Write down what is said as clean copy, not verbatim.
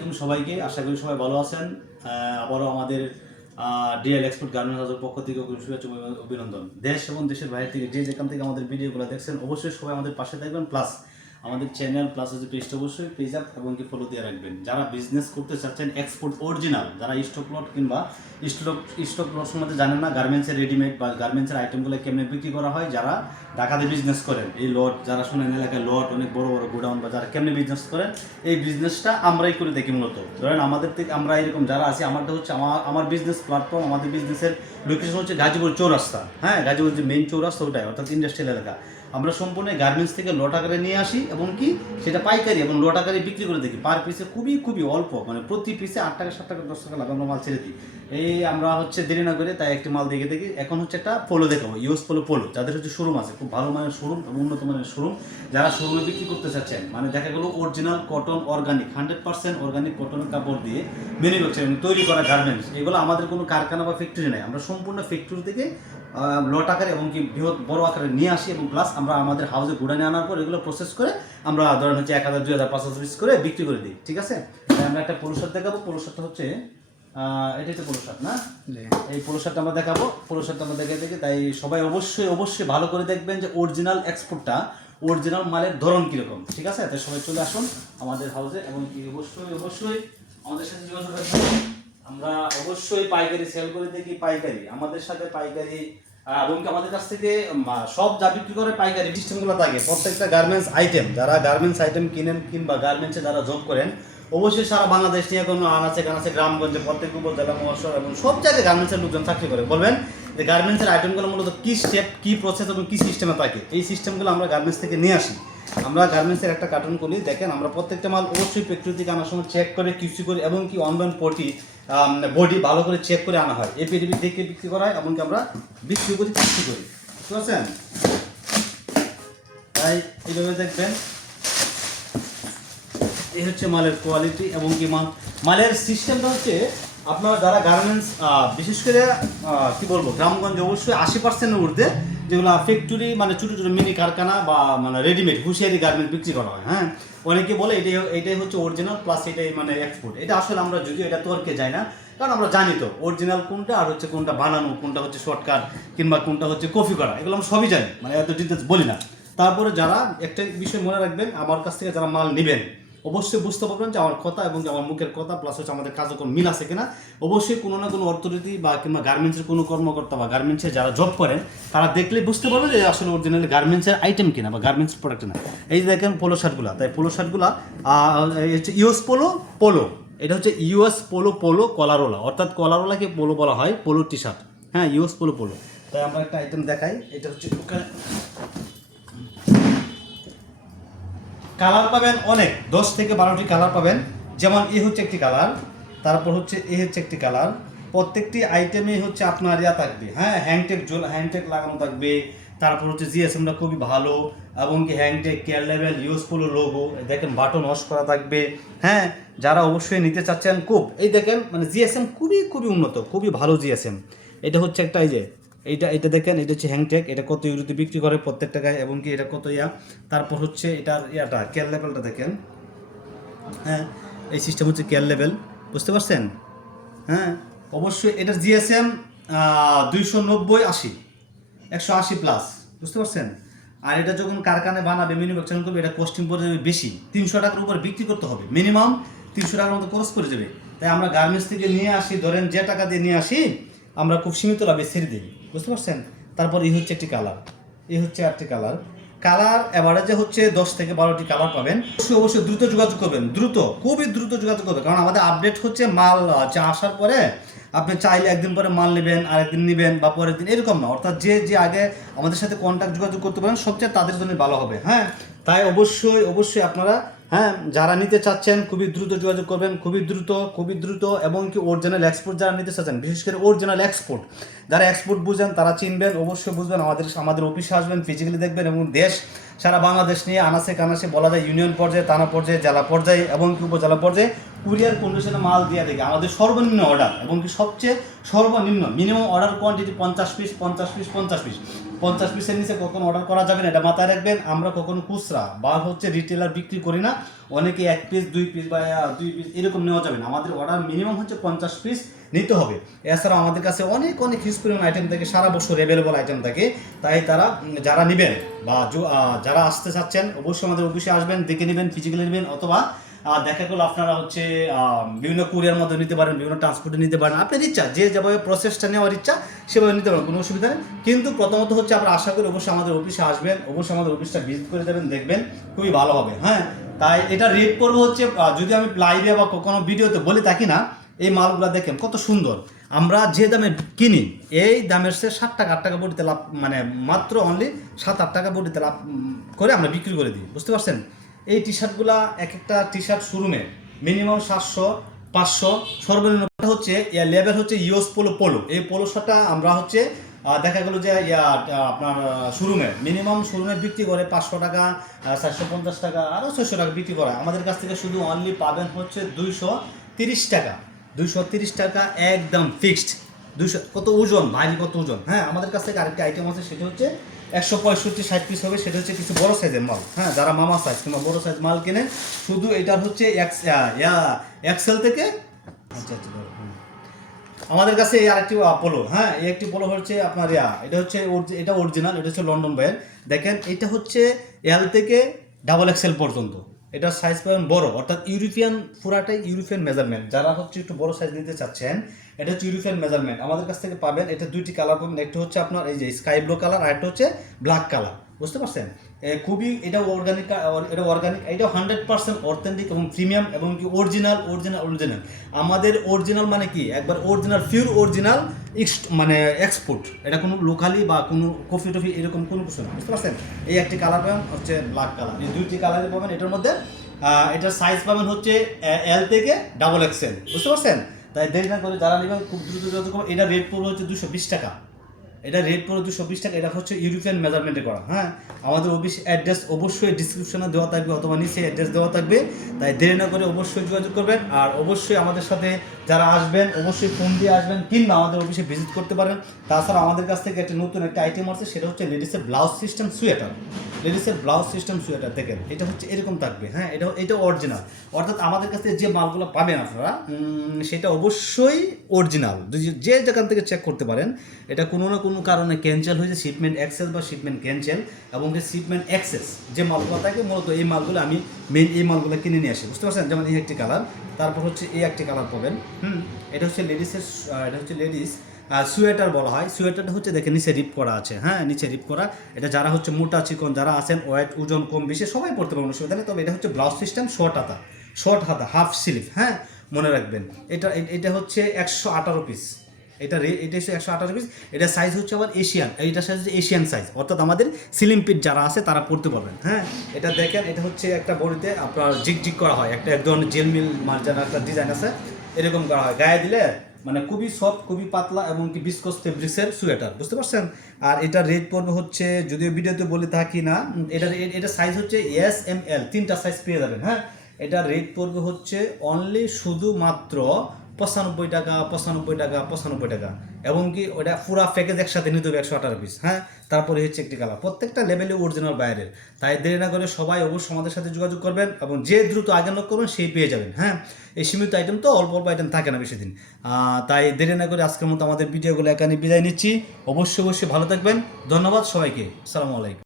তুমি সবাইকে আশা করি সবাই ভালো আছেন। আবারও আমাদের ডিএল এক্সপোর্ট গার্মেন্টস হাউসের পক্ষ থেকে শুভেচ্ছা অভিনন্দন। দেশ এবং দেশের বাইরে থেকে যে যেখান থেকে আমাদের ভিডিওগুলো দেখছেন অবশ্যই সবাই আমাদের পাশে থাকবেন, প্লাস আমাদের চ্যানেল প্লাস হচ্ছে পেজটা অবশ্যই পেজ আপ এবং কি ফলো দিয়ে রাখবেন। যারা বিজনেস করতে চাচ্ছেন এক্সপোর্ট অরিজিনাল, যারা স্টক লট কিংবা স্টক লট সম্বন্ধে জানেন না, গার্মেন্টসের রেডিমেড বা গার্মেন্টসের আইটেমগুলো কেমনে বিক্রি করা হয়, যারা ঢাকাতে বিজনেস করেন এই লট, যারা শুনেন এলাকায় লট অনেক বড় বড় গোডাউন বা যারা কেমনে বিজনেস করেন, এই বিজনেসটা আমরাই করে দেখি মূলত। ধরেন আমাদের থেকে আমরা এরকম যারা আছি, আমারটা হচ্ছে আমার বিজনেস প্ল্যাটফর্ম, আমাদের বিজনেসের লোকেশন হচ্ছে গাজীপুর চৌরাস্তা। হ্যাঁ, গাজীপুর যে মেইন চৌরাস্তা ওটাই, অর্থাৎ ইন্ডাস্ট্রিয়াল এলাকা। আমরা সম্পূর্ণ গার্মেন্টস থেকে লট আকারে নিয়ে আসি এবং কি সেটা পাইকারি এবং লট আকারে বিক্রি করে দেখি। পার পিসে খুবই অল্প, মানে প্রতি পিসে 8 টাকা 7 টাকা 10 টাকা লাভ আমরা মাল ছেড়ে দিই। এই আমরা হচ্ছে দেরি না করে তাই একটি মাল দেখে দেখি। এখন হচ্ছে একটা পোলো দেখাবো, ইউএস পোলো, যাদের হচ্ছে শোরুম আছে, খুব ভালো মানের শোরুম এবং উন্নত মানের শোরুম। যারা শোরুমে বিক্রি করতে চাচ্ছেন, মানে দেখা গেলো অরিজিনাল কটন অর্গানিক 100% অর্গানিক কটনের কাপড় দিয়ে ম্যানুফ্যাকচারিং তৈরি করা গার্মেন্টস, এগুলো আমাদের কোনো কারখানা বা ফ্যাক্টরি নেই। আমরা সম্পূর্ণ ফ্যাক্টরি থেকে লট আকারে এবং কি বৃহৎ বড় আকারে নিয়ে আসি এবং প্লাস আমরা আমাদের হাউসে গুড়ানে আনার পর এগুলো প্রসেস করে আমরা ধরেন হচ্ছে 1000, 2000, 5000 পিস করে বিক্রি করে দিই। ঠিক আছে, তাই আমরা একটা পোলো শার্ট দেখাবো। পোলো শার্টটা হচ্ছে এটা হচ্ছে পোলো শার্ট না, এই পোলো শার্টটা আমরা দেখাবো। পোলো শার্টটা আমরা দেখে তাই সবাই অবশ্যই ভালো করে দেখবেন যে অরিজিনাল এক্সপোর্টটা, অরিজিনাল মালের ধরন কীরকম। ঠিক আছে, তাই সবাই চলে আসুন আমাদের হাউসে এবং কি অবশ্যই আমাদের সাথে যোগাযোগ রাখবেন। আমরা অবশ্যই পাইকারি সেল করে দেখি, পাইকারি আমাদের সাথে পাইকারি এবং আমাদের কাছ থেকে সব যা বিক্রি করে পাইকারি সিস্টেমগুলো থাকে। প্রত্যেকটা গার্মেন্টস আইটেম, যারা গার্মেন্টস আইটেম কিনেন কিংবা গার্মেন্টসে যারা জব করেন, অবশ্যই সারা বাংলাদেশ নিয়ে কোনো আনাচে কানাচে গ্রামগঞ্জে প্রত্যেক উপজেলা মহাশয় এবং সব জায়গায় গার্মেন্টসের লোকজন চাকরি করে। বলবেন যে গার্মেন্টসের আইটেমগুলো মূলত কী স্টেপ, কী প্রসেস এবং কী সিস্টেমে থাকে, এই সিস্টেমগুলো আমরা গার্মেন্টস থেকে নিয়ে আসি। আমরা গার্মেন্টসের একটা কার্টুন করি, দেখেন আমরা প্রত্যেকটা মাল অবশ্যই ফ্যাক্টরি থেকে আনার সময় চেক করে কিউসি করি এবং কি অনলাইন বডি ভালো করে চেক করে আনা হয়, এপিডিবি দেখে বিক্রি করা হয় এমনকি আমরা বিক্রি করি কিউসি করি। বুঝতে পারছেন? তাই এইভাবে দেখবেন, এই হচ্ছে মালের কোয়ালিটি এবং কি মালের সিস্টেমটা হচ্ছে আপনার যারা গার্মেন্টস বিশেষ করে কি বলবো গ্রামগঞ্জে অবশ্যই 80%-এর ঊর্ধ্বে যেগুলো ফ্যাক্টরি মানে ছোটো ছোটো মিনি কারখানা বা মানে রেডিমেড হুঁশিয়ারি গার্মেন্টস বিক্রি করা হয়। হ্যাঁ, অনেকে বলে এটাই হচ্ছে অরিজিনাল প্লাস এটাই মানে এক্সপোর্ট। এটা আসলে আমরা যদিও এটা তর্কে যাই না, কারণ আমরা জানি তো অরিজিনাল কোনটা আর হচ্ছে কোনটা বানানো, কোনটা হচ্ছে শর্টকাট কিংবা কোনটা হচ্ছে কপি করা, এগুলো আমরা সবই জানি, মানে এত ডিটেলস বলি না। তারপরে যারা একটা বিষয় মনে রাখবেন, আমার কাছ থেকে যারা মাল নেবেন অবশ্যই বুঝতে পারবেন যে আমার কথা এবং আমার মুখের কথা প্লাস হচ্ছে আমাদের কার্যক্রম মিল আছে কিনা। অবশ্যই কোনো না কোনো অথরিটি বা কিংবা গার্মেন্টসের কোনো কর্মকর্তা বা গার্মেন্টসে যারা জব করেন তারা দেখলেই বুঝতে পারবে যে আসলে অরিজিনালি গার্মেন্টসের আইটেম কিনা বা গার্মেন্টস প্রোডাক্ট না। এই যে দেখেন পোলো শার্টগুলো, তাই পোলো শার্টগুলো হচ্ছে ইউএস পোলো, এটা হচ্ছে ইউএস পোলো কলারওয়ালা, অর্থাৎ কলারওয়ালাকে পোলো বলা হয়, পোলো টি শার্ট। হ্যাঁ, ইউএস পোলো। তাই আমরা একটা আইটেম দেখাই, এটা হচ্ছে কালার পাবেন অনেক, 10 থেকে 12টি কালার পাবেন। যেমন এ হচ্ছে একটি কালার, তারপর হচ্ছে এ হচ্ছে একটি কালার। প্রত্যেকটি আইটেমে হচ্ছে আপনার ইয়া থাকবে, হ্যাঁ হ্যান্ডটেক লাগানো থাকবে। তারপর হচ্ছে জিএসএমটা খুবই ভালো এবং কি hand tag care level useful logo, দেখেন বাটন ওয়াশ করা থাকবে। হ্যাঁ, যারা অবশ্যই নিতে চাচ্ছেন খুব, এই দেখেন মানে জিএসএম খুবই উন্নত, খুবই ভালো জিএসএম। এটা হচ্ছে একটা এই যে এটা দেখেন, এটা হচ্ছে হ্যাংটেক, এটা কত ইউরোতে বিক্রি করে প্রত্যেক টাকায় এবং কি এটা কত তারপর হচ্ছে এটার কেয়ার লেভেলটা দেখেন। হ্যাঁ, এই সিস্টেম হচ্ছে কেয়ার লেভেল, বুঝতে পারছেন? হ্যাঁ, অবশ্যই এটার জিএসএম 290, 80, 180 প্লাস, বুঝতে পারছেন? আর এটা যখন কারখানায় বানাবে ম্যানুফ্যাকচারিং করবে, এটা কস্টিং পড়ে যাবে বেশি, 300 টাকার উপর বিক্রি করতে হবে, মিনিমাম 300 টাকার মতো খরচ পড়ে যাবে। তাই আমরা গার্মেন্টস থেকে নিয়ে আসি, ধরেন যে টাকা দিয়ে নিয়ে আসি আমরা খুব সীমিত লাভে ছেড়ে দিই, বুঝতে পারছেন? তারপর এই হচ্ছে একটি কালার, এই হচ্ছে একটি কালার এভারেজে হচ্ছে 10 থেকে 12টি কালার পাবেন। অবশ্যই দ্রুত যোগাযোগ করবেন, খুবই দ্রুত যোগাযোগ করবেন, কারণ আমাদের আপডেট হচ্ছে মাল যা আসার পরে আপনি চাইলে একদিন পরে মাল নেবেন, আরেকদিন নেবেন বা পরের দিন, এরকম না। অর্থাৎ যে আগে আমাদের সাথে কন্ট্যাক্ট যোগাযোগ করতে পারেন সবচেয়ে তাদের জন্য ভালো হবে। হ্যাঁ, তাই অবশ্যই আপনারা যারা নিতে চাচ্ছেন খুবই দ্রুত যোগাযোগ করবেন, খুবই দ্রুত এবং কি অরিজিনাল এক্সপোর্ট যারা নিতে চাচ্ছেন, বিশেষ করে অরিজিনাল এক্সপোর্ট যারা এক্সপোর্ট বুঝেন তারা চিনবেন, অবশ্যই বুঝবেন, আমাদের অফিসে আসবেন, ফিজিক্যালি দেখবেন এবং সারা বাংলাদেশ নিয়ে আনাচে কানাচে বলা যায় ইউনিয়ন পর্যায়ে, থানা পর্যায়ে, জেলা পর্যায়ে এবং কি উপজেলা পর্যায়ে কুরিয়ার কন্ডিশনে মাল দিয়ে দেখে আমাদের সর্বনিম্ন অর্ডার এবং কি সবচেয়ে সর্বনিম্ন মিনিমাম অর্ডার কোয়ান্টিটি 50 পিস 50 পিসের নিচে কখনো অর্ডার করা যাবে না, এটা মাথায় রাখবেন। আমরা কখনো খুচরা বা হচ্ছে রিটেলার বিক্রি করি না। অনেকে 1 পিস 2 পিস বা 2 পিস এরকম নেওয়া যাবে না। আমাদের অর্ডার মিনিমাম হচ্ছে 50 পিস নিতে হবে। এছাড়াও আমাদের কাছে অনেক হিউজ পরিমাণ আইটেম থাকে, সারা বছর অ্যাভেলেবল আইটেম থাকে। তাই তারা যারা নেবেন বা যারা আসতে চাচ্ছেন অবশ্যই আমাদের অফিসে আসবেন, দেখে নেবেন, ফিজিক্যালি নেবেন, অথবা দেখা করলে আপনারা হচ্ছে বিভিন্ন কুরিয়ার মধ্যে নিতে পারেন, বিভিন্ন ট্রান্সপোর্টে নিতে পারেন, আপনার ইচ্ছা যে যেভাবে প্রসেসটা নেওয়ার ইচ্ছা সেভাবে নিতে পারেন, কোনো অসুবিধা নেই। কিন্তু প্রথমত হচ্ছে আমরা আশা করি অবশ্যই আমাদের অফিসে আসবেন, অবশ্যই আমাদের অফিসটা ভিজিট করে দেবেন, দেখবেন খুবই ভালো হবে। হ্যাঁ, তাই এটা রেট পড়বে হচ্ছে, যদি আমি লাইভে বা কোনো ভিডিওতে বলে থাকি না, এই মালগুলো দেখেন কত সুন্দর। আমরা যে দামে কিনি এই দামের সে 7 টাকা 8 টাকা বডিতে লাভ, মানে মাত্র অনলি 7-8 টাকা বডিতে লাভ করে আমরা বিক্রি করে দিই, বুঝতে পারছেন। এই টি শার্টগুলা এক একটা টি শার্ট শোরুমে মিনিমাম 700-500, সর্বনিম্ন হচ্ছে লেভেল হচ্ছে ইউএস পোলো। এই পোলো শার্টটা আমরা হচ্ছে দেখা গেলো যে আপনার শোরুমে বিক্রি করে 500 টাকা, 450 টাকা, আরও 600 টাকা বিক্রি করা। আমাদের কাছ থেকে শুধু অনলি পাবেন হচ্ছে 230 টাকা। 230 টাকা একদম ফিক্সড। 200 কত ওজন, ভারী কত ওজন। হ্যাঁ, আমাদের কাছ থেকে আরেকটা আইটেম আছে, সেটা হচ্ছে 165-60 পিস হবে, সেটা হচ্ছে কিছু বড় সাইজের মাল। হ্যাঁ, যারা মামা সাইজ কিংবা বড় সাইজ মাল কেনেন, শুধু এটার হচ্ছে এক্সেল থেকে আমাদের কাছে এই আরেকটি পোলো। হ্যাঁ, এই একটি পোলো হচ্ছে আপনার এটা অরিজিনাল, এটা হচ্ছে লন্ডন বাইয়ের। দেখেন এটা হচ্ছে এল থেকে XXL পর্যন্ত। এটার সাইজ পাবেন বড়, অর্থাৎ পুরাটাই ইউরোপিয়ান মেজারমেন্ট। যারা হচ্ছে একটু বড় সাইজ নিতে চাচ্ছেন, এটা হচ্ছে ইউরোপিয়ান মেজারমেন্ট, আমাদের কাছ থেকে পাবেন। এটা 2টি কালার পাবেন, একটা হচ্ছে আপনার এই যে স্কাই ব্লু কালার, আর একটা হচ্ছে ব্ল্যাক কালার, বুঝতে পারছেন। খুবই এটা অর্গানিক, এটা 100% অথেন্টিক এবং প্রিমিয়াম এবং কি অরিজিনাল। আমাদের অরিজিনাল মানে কি, একবার অরিজিনাল, পিওর অরিজিনাল, মানে এক্সপোর্ট। এটা কোনো লোকালি বা কোনো কফি টফি এরকম কোনো কিছু না, বুঝতে পারছেন। এই একটি কালার পাবেন হচ্ছে ব্ল্যাক কালার, এই 2টি কালারই পাবেন। এটার মধ্যে এটার সাইজ পাবেন হচ্ছে এল থেকে XXL, বুঝতে পারছেন। তাই দেরি না করে যারা নেবেন খুব দ্রুত যোগাযোগ করবেন। এটা রেট পড়বে হচ্ছে 220 টাকা। এটা হচ্ছে ইউরোপিয়ান মেজারমেন্টে করা। হ্যাঁ, আমাদের অফিস অ্যাড্রেস অবশ্যই ডিসক্রিপশনে দেওয়া থাকবে অথবা নিচে অ্যাড্রেস দেওয়া থাকবে। তাই দেরি না করে অবশ্যই যোগাযোগ করবেন। আর অবশ্যই আমাদের সাথে যারা আসবেন অবশ্যই ফোন দিয়ে আসবেন, কিংবা আমাদের অফিসে ভিজিট করতে পারেন। তাছাড়া আমাদের কাছ থেকে নতুন একটা আইটেম আছে, সেটা হচ্ছে লেডিসের ব্লাউজ সিস্টেম সোয়েটার। দেখেন এটা হচ্ছে এরকম থাকবে। হ্যাঁ, এটা অরিজিনাল, অর্থাৎ আমাদের কাছে যে মালগুলো পাবেন আপনারা সেটা অবশ্যই অরিজিনাল। যে যেখান থেকে চেক করতে পারেন, এটা কোনো না কোনো কারণে ক্যান্সেল হয়েছে, শিপমেন্ট অ্যাক্সেস বা শিপমেন্ট ক্যান্সেল, এবং শিপমেন্ট অ্যাক্সেস যে মালগুলো থাকে, মূলত এই মালগুলো আমি এই মালগুলো কিনে নিয়ে আসি, বুঝতে পারছেন। যেমন এই একটি কালার, তারপর হচ্ছে এই একটি কালার পাবেন। এটা হচ্ছে লেডিস সোয়েটার বলা হয়। সোয়েটারটা হচ্ছে দেখেন নিচে রিপ করা আছে। হ্যাঁ, নিচে রিপ করা। এটা যারা হচ্ছে মোটা চিকন যারা আছেন, ওজন কম বেশি সবাই পড়তে পারবেন, অসুবিধা নেই। তবে এটা হচ্ছে ব্লাউজ সিস্টেম, শর্ট হাতা হাফ স্লিভ। হ্যাঁ, মনে রাখবেন। এটা হচ্ছে 118 পিস। এটা হচ্ছে 118 পিস। এটা সাইজ হচ্ছে আবার এশিয়ান, এইটা সাইজ হচ্ছে এশিয়ান সাইজ, অর্থাৎ আমাদের সিলিম পিট যারা আছে তারা পড়তে পারবেন। হ্যাঁ, এটা দেখেন, এটা হচ্ছে একটা বডিতে আপনার জিগ করা হয়, এক ধরনের জেলমিল মার্জানা একটা ডিজাইন আছে, এরকম করা হয়। গায়ে দিলে মানে খুবই সফট, খুবই পাতলা এবং কি বিস্কস ফেব্রিক্সের সোয়েটার, বুঝতে পারছেন। আর এটা রেট পড়বে হচ্ছে, যদিও ভিডিওতে বলে থাকি না, এটা সাইজ হচ্ছে SML, 3টা সাইজ পেয়ে যাবেন। হ্যাঁ, এটা রেট পড়বে হচ্ছে অনলি শুধুমাত্র 95 টাকা, এবং কি ওটা পুরা প্যাকেজ একসাথে নিতে হবে 118 পিস। হ্যাঁ, তারপরে হচ্ছে একটি কালার, প্রত্যেকটা লেভেলে অরিজিনাল বাইরের। তাই দেরি না করে সবাই অবশ্যই আমাদের সাথে যোগাযোগ করবেন, এবং যে দ্রুত আগে নক করবেন সেই পেয়ে যাবেন। হ্যাঁ, এই সীমিত আইটেম তো, অল্প আইটেম থাকে না বেশি দিন। তাই দেরি না করে আজকের মতো আমাদের ভিডিওগুলো এখানে বিদায় নিচ্ছি। অবশ্যই ভালো থাকবেন। ধন্যবাদ সবাইকে। আসসালামু আলাইকুম।